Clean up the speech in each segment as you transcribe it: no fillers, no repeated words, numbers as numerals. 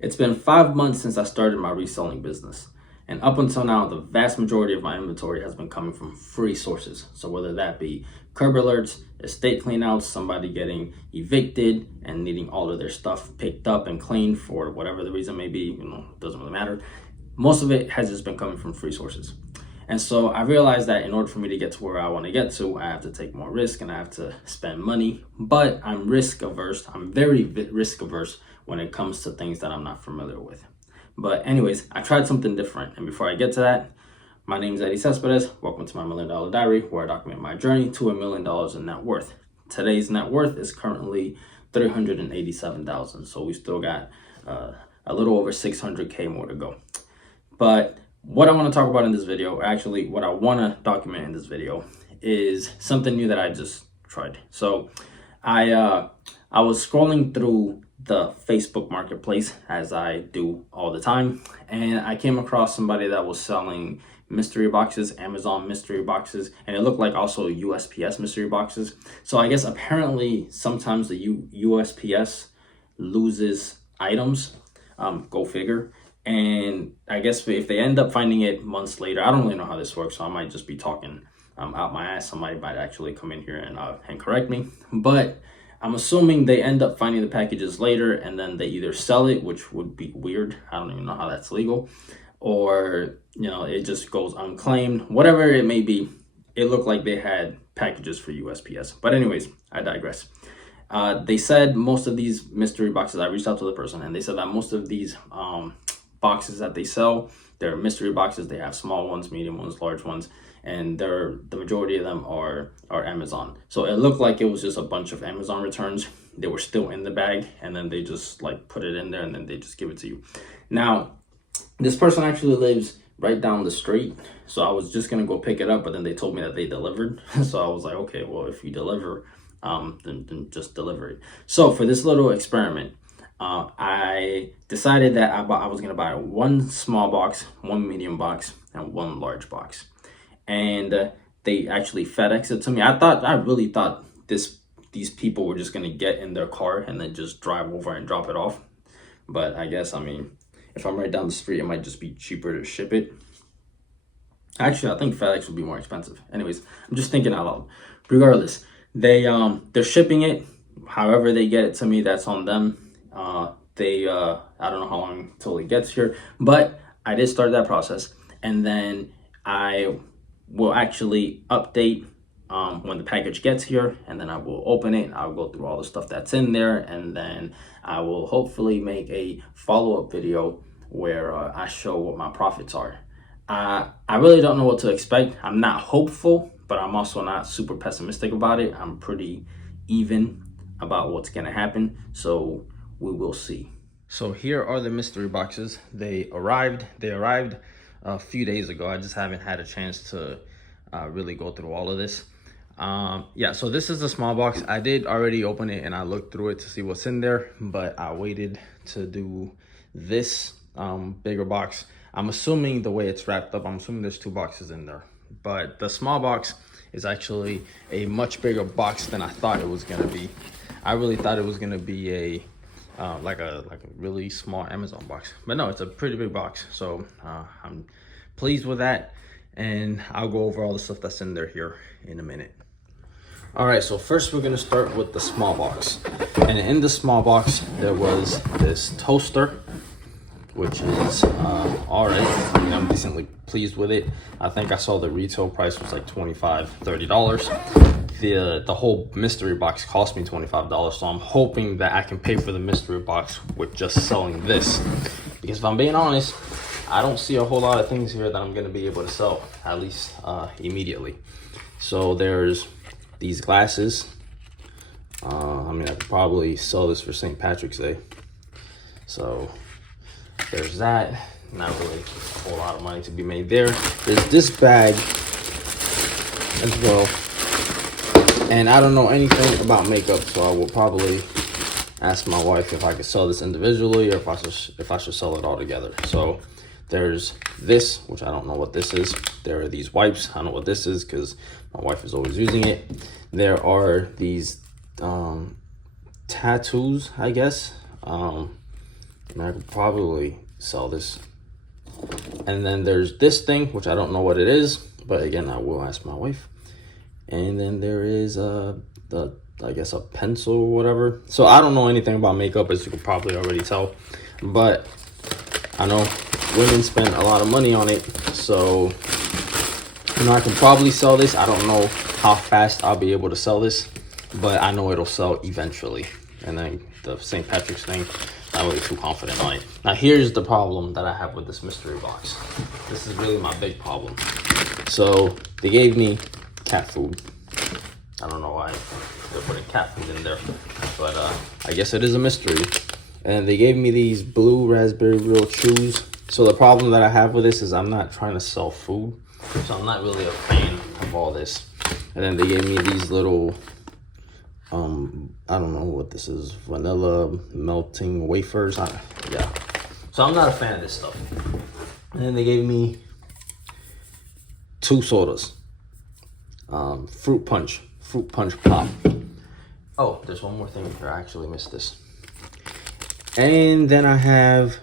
It's been 5 months since I started my reselling business. And up until now, the vast majority of my inventory has been coming from free sources. So whether that be curb alerts, estate cleanouts, somebody getting evicted and needing all of their stuff picked up and cleaned for whatever the reason may be, it doesn't really matter. Most of it has just been coming from free sources. And so I realized that in order for me to get to where I want to get to, I have to take more risk and I have to spend money. But I'm risk averse. I'm very risk averse when it comes to things that I'm not familiar with. But anyways, I tried something different. And before I get to that, my name is Eddie Cespedes. Welcome to my $1 Million Diary, where I document my journey to $1 million in net worth. Today's net worth is currently $387,000. So we still got a little over 600K more to go. But what I want to talk about in this video, actually what I want to document in this video, is something new that I just tried. So I was scrolling through the Facebook marketplace, as I do all the time, and I came across somebody that was selling mystery boxes, Amazon mystery boxes, and it looked like also USPS mystery boxes. So I guess apparently sometimes the USPS loses items, go figure. And I guess if they end up finding it months later, I don't really know how this works, so I might just be talking out my ass. Somebody might actually come in here and correct me. But I'm assuming they end up finding the packages later and then they either sell it, which would be weird. I don't even know how that's legal. Or, it just goes unclaimed. Whatever it may be, it looked like they had packages for USPS. But anyways, I digress. They said most of these mystery boxes, I reached out to the person and they said that most of these boxes that they sell, they're mystery boxes. They have small ones, medium ones, large ones, and the majority of them are Amazon. So it looked like it was just a bunch of Amazon returns. They were still in the bag, and then they just put it in there and then they just give it to you. Now, this person actually lives right down the street, so I was just gonna go pick it up, but then they told me that they delivered. So I was like, okay, well, if you deliver, then just deliver it. So for this little experiment, I decided that I was going to buy one small box, one medium box, and one large box. And they actually FedEx it to me. I really thought these people were just going to get in their car and then just drive over and drop it off. But I guess, if I'm right down the street, it might just be cheaper to ship it. Actually, I think FedEx would be more expensive. Anyways, I'm just thinking out loud. Regardless, they're shipping it. However they get it to me, that's on them. I don't know how long until it gets here, but I did start that process, and then I will actually update when the package gets here, and then I will open it. I'll go through all the stuff that's in there, and then I will hopefully make a follow-up video where I show what my profits are. I really don't know what to expect. I'm not hopeful, but I'm also not super pessimistic about it. I'm pretty even about what's gonna happen, so we will see. So here are the mystery boxes. They arrived a few days ago. I just haven't had a chance to really go through all of this. So this is the small box. I did already open it and I looked through it to see what's in there, but I waited to do this bigger box. I'm assuming the way it's wrapped up, I'm assuming there's two boxes in there, but the small box is actually a much bigger box than I thought it was gonna be. I really thought it was gonna be a really small Amazon box, but no, it's a pretty big box. So I'm pleased with that, and I'll go over all the stuff that's in there here in a minute. All right, so first we're gonna start with the small box, and in the small box there was this toaster, which is all right. I'm decently pleased with it. I think I saw the retail price was like $25-30. The whole mystery box cost me $25, so I'm hoping that I can pay for the mystery box with just selling this, because if I'm being honest, I don't see a whole lot of things here that I'm going to be able to sell, at least immediately. So there's these glasses. I could probably sell this for St. Patrick's Day. So there's that. Not really a whole lot of money to be made there. There's this bag as well. And I don't know anything about makeup, so I will probably ask my wife if I could sell this individually or if I should sell it all together. So there's this, which I don't know what this is. There are these wipes. I don't know what this is because my wife is always using it. There are these tattoos, I guess. and I could probably sell this. And then there's this thing, which I don't know what it is, but again, I will ask my wife. And then there is I guess a pencil or whatever. So I don't know anything about makeup, as you could probably already tell, but I know women spend a lot of money on it. So, you know, I can probably sell this. I don't know how fast I'll be able to sell this, but I know it'll sell eventually. And then the St. Patrick's thing, not really too confident on it. Now here's the problem that I have with this mystery box. This is really my big problem. So they gave me cat food. I don't know why they're putting cat food in there, but I guess it is a mystery. And they gave me these blue raspberry real chews. So the problem that I have with this is I'm not trying to sell food, so I'm not really a fan of all this. And then they gave me these little I don't know what this is, vanilla melting wafers. Yeah, so I'm not a fan of this stuff. And then they gave me 2 sodas, fruit punch pop. Oh, there's one more thing here. I actually missed this. And then I have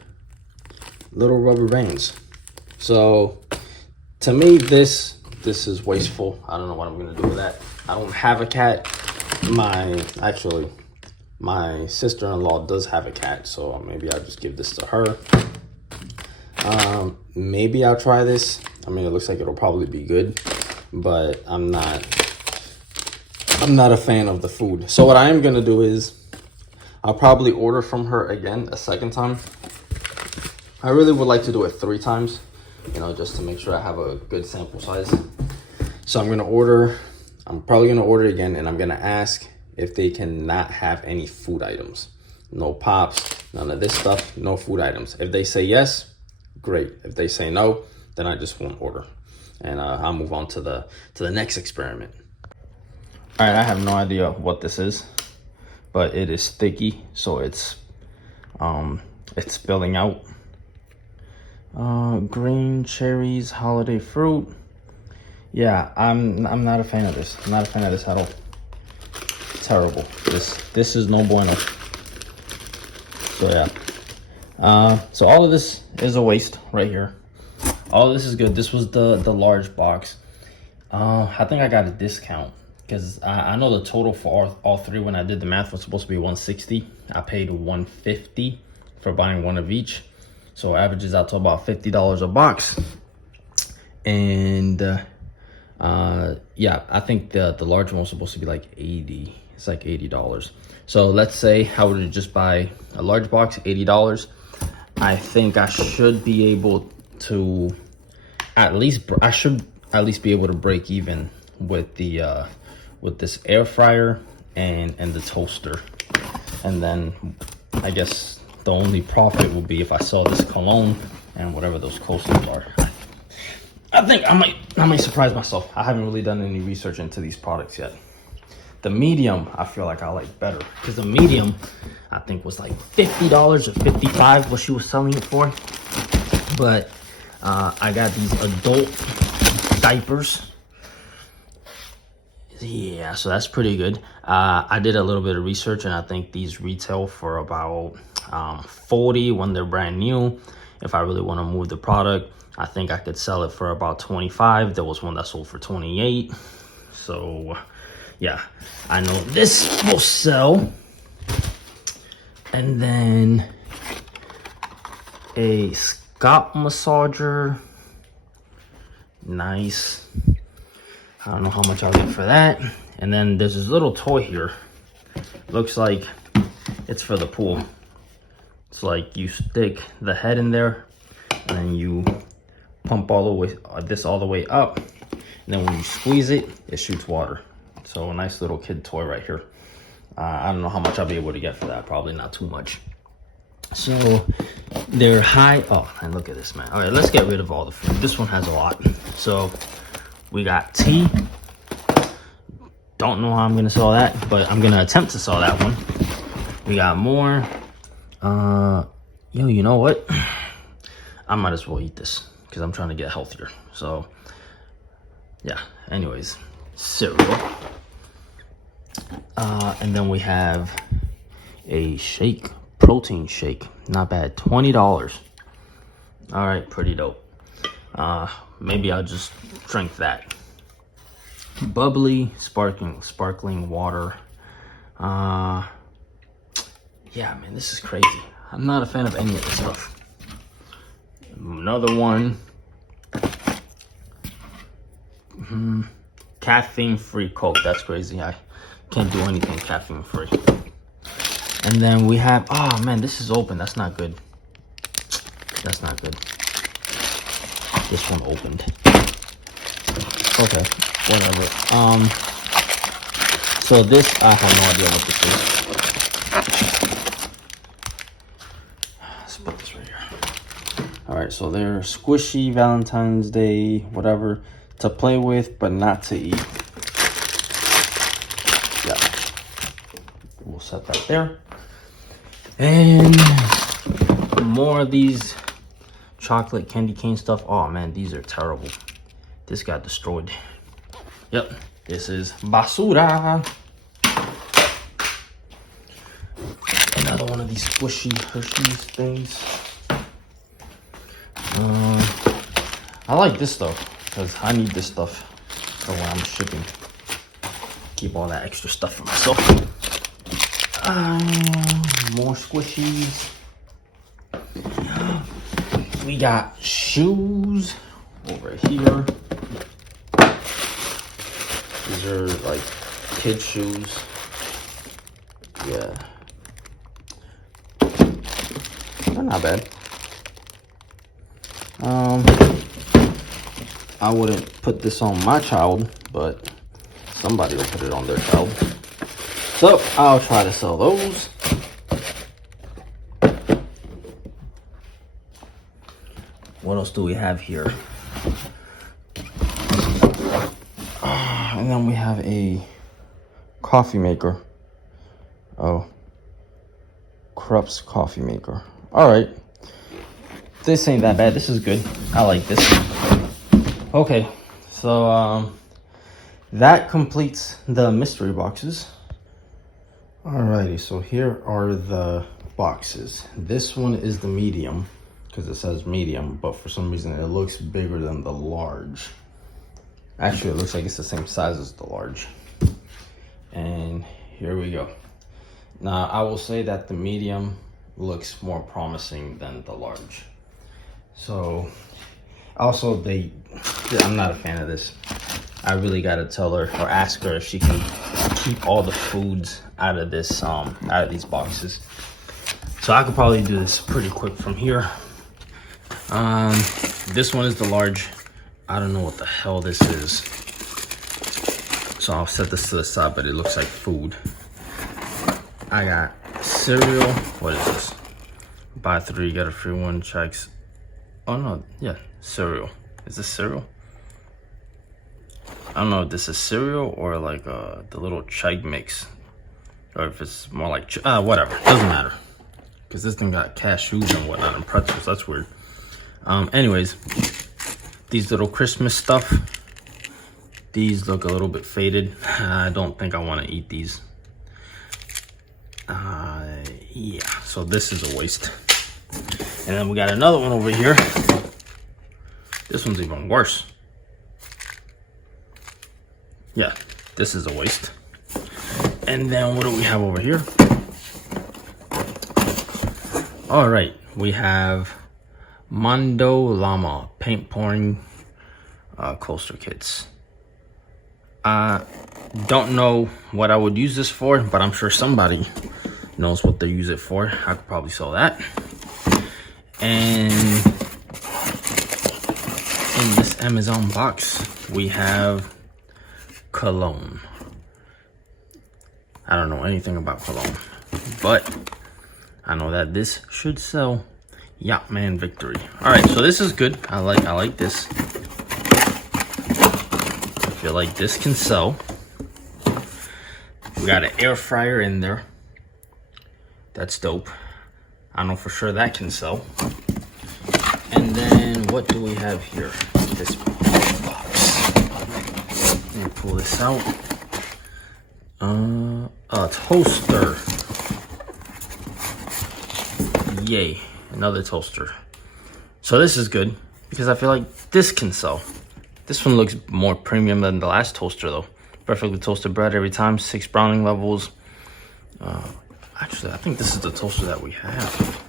little rubber bands. So to me, this is wasteful. I don't know what I'm gonna do with that. I don't have a cat. My sister-in-law does have a cat, so maybe I'll just give this to her. Maybe I'll try this. I mean, it looks like it'll probably be good, but I'm not a fan of the food. So what I am gonna do is I'll probably order from her again a second time. I really would like to do it 3 times, you know, just to make sure I have a good sample size. So I'm probably gonna order again, and I'm gonna ask if they cannot have any food items. No pops, none of this stuff, no food items. If they say yes, great. If they say no, then I just won't order. And I'll move on to the next experiment. All right, I have no idea what this is, but it is sticky, so it's spilling out. Green cherries, holiday fruit. Yeah, I'm not a fan of this. I'm not a fan of this at all. Terrible. This is no bueno. So yeah. So all of this is a waste right here. All of this is good. This was the large box. I think I got a discount because I know the total for all 3 when I did the math was supposed to be $160. I paid $150 for buying 1 of each. So it averages out to about $50 a box. And yeah, I think the large one was supposed to be like 80. It's like $80. So let's say I would just buy a large box, $80. I think I should be able to at least be able to break even with the with this air fryer and the toaster. And then I guess the only profit will be if I sell this cologne and whatever those coasters are. I think I might surprise myself. I haven't really done any research into these products yet. The medium, I feel like I like better, because the medium, I think, was like $50 or $55 what she was selling it for. But I got these adult diapers. Yeah, so that's pretty good. I did a little bit of research, and I think these retail for about $40 when they're brand new. If I really want to move the product, I think I could sell it for about $25. There was one that sold for $28. So yeah, I know this will sell. And then a scalp massager. Nice. I don't know how much I'll get for that. And then there's this little toy here. Looks like it's for the pool. It's like you stick the head in there and then you pump all the way all the way up, and then when you squeeze it, it shoots water. So a nice little kid toy right here. I don't know how much I'll be able to get for that. Probably not too much. So they're high. Oh, and look at this, man. All right, let's get rid of all the food. This one has a lot. So we got tea. Don't know how I'm gonna sell that, but I'm gonna attempt to sell that one. We got more. You know what? I might as well eat this because I'm trying to get healthier. So yeah, anyways, cereal. And then we have a shake, protein shake. Not bad. $20. All right, pretty dope. Maybe I'll just drink that. Bubbly, sparkling water. Yeah, man, this is crazy. I'm not a fan of any of this stuff. Another one. Caffeine-free Coke. That's crazy. I can't do anything caffeine-free. And then we have, oh man, this is open. That's not good. That's not good. This one opened. Okay, whatever. So this, I have no idea what this is. Let's put this right here. All right, so they're squishy Valentine's Day, whatever, to play with, but not to eat. Yeah, we'll set that there. And more of these chocolate candy cane stuff. Oh man, these are terrible. This got destroyed. Yep, this is basura. Another one of these squishy Hershey's things. I like this though, because I need this stuff for when I'm shipping. Keep all that extra stuff for myself. More squishies. We got shoes over here. These are like kid shoes. Yeah. They're not bad. I wouldn't put this on my child, but somebody will put it on their child. So I'll try to sell those. What else do we have here? And then we have a coffee maker. Oh, Krupp's coffee maker. All right. This ain't that bad. This is good. I like this. Okay, so that completes the mystery boxes. Alrighty, so here are the boxes. This one is the medium because it says medium, but for some reason it looks bigger than the large. Actually, it looks like it's the same size as the large. And here we go. Now, I will say that the medium looks more promising than the large. So, also I'm not a fan of this. I really gotta tell her or ask her if she can keep all the foods out of this, out of these boxes. So I could probably do this pretty quick from here. This one is the large. I don't know what the hell this is. So I'll set this to the side, but it looks like food. I got cereal. What is this? Buy 3, get a free 1. Checks. Oh no, yeah, cereal. Is this cereal? I don't know if this is cereal or like the little chug mix, or if it's more like whatever. Doesn't matter, because this thing got cashews and whatnot and pretzels. That's weird. Anyways, these little Christmas stuff. These look a little bit faded. I don't think I want to eat these. Yeah, so this is a waste. And then we got another one over here. This one's even worse. Yeah, this is a waste. And then what do we have over here? All right, we have Mondo Llama paint pouring coaster kits. Don't know what I would use this for, but I'm sure somebody knows what they use it for. I could probably sell that. And in this Amazon box, we have cologne. I don't know anything about cologne, but I know that this should sell. Yacht Man Victory. All right, so this is good. I like this. I feel like this can sell. We got an air fryer in there. That's dope. I know for sure that can sell. And then what do we have here? This box. Let me pull this out. A toaster. Yay, another toaster. So this is good because I feel like this can sell. This one looks more premium than the last toaster though. Perfectly toasted bread every time, 6 browning levels. Actually, I think this is the toaster that we have.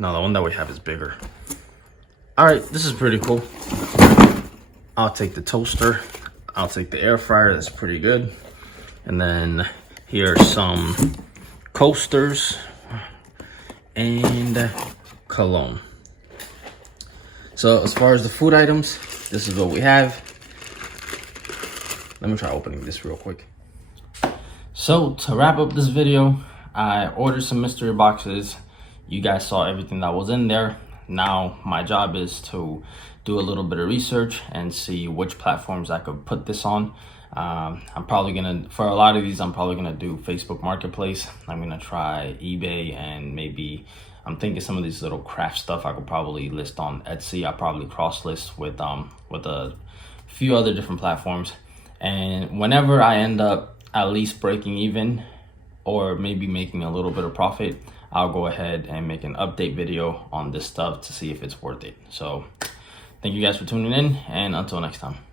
No, the one that we have is bigger. All right, this is pretty cool. I'll take the toaster. I'll take the air fryer, that's pretty good. And then here are some coasters and cologne. So as far as the food items, this is what we have. Let me try opening this real quick. So to wrap up this video, I ordered some mystery boxes. You guys saw everything that was in there. Now my job is to do a little bit of research and see which platforms I could put this on. I'm probably gonna, for a lot of these, I'm probably gonna do Facebook Marketplace. I'm gonna try eBay, and maybe I'm thinking some of these little craft stuff I could probably list on Etsy. I'll probably cross list with a few other different platforms. And whenever I end up at least breaking even or maybe making a little bit of profit, I'll go ahead and make an update video on this stuff to see if it's worth it. So thank you guys for tuning in, and until next time.